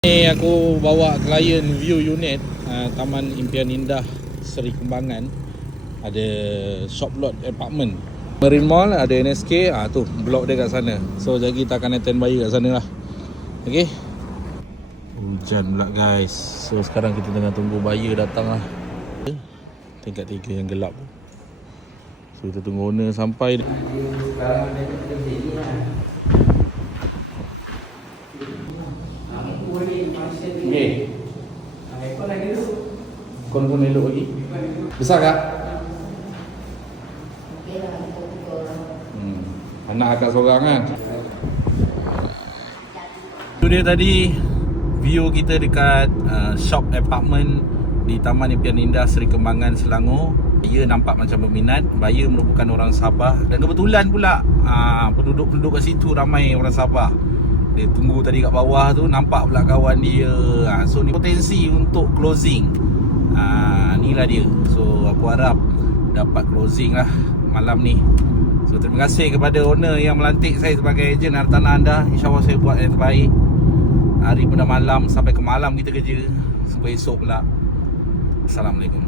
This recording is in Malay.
Ni aku bawa klien view unit Taman Impian Indah Seri Kembangan. Ada shop lot apartment. Marine Mall ada NSK, tu blok dia kat sana. So jadi kita akan attend buyer kat sana lah. Okay. Hujan pula guys. So sekarang kita tengah tunggu buyer datang lah. Tingkat 3 yang gelap. So kita tunggu owner sampai. Okay. Kon pun elok lagi. Besar tak? Anak akak seorang kan. Itu dia tadi view kita dekat shop apartment di Taman Impian Indah Seri Kembangan, Selangor. Dia nampak macam berminat. Buyer merupakan orang Sabah. Dan kebetulan pula penduduk-penduduk kat situ ramai orang Sabah. Dia tunggu tadi kat bawah tu, nampak pula kawan dia. So ni potensi untuk closing. Inilah dia. So aku harap dapat closing lah malam ni. So terima kasih kepada owner yang melantik saya sebagai ejen hartanah anda. InsyaAllah saya buat yang terbaik. Hari pada malam sampai ke malam kita kerja. Sampai esok pula. Assalamualaikum.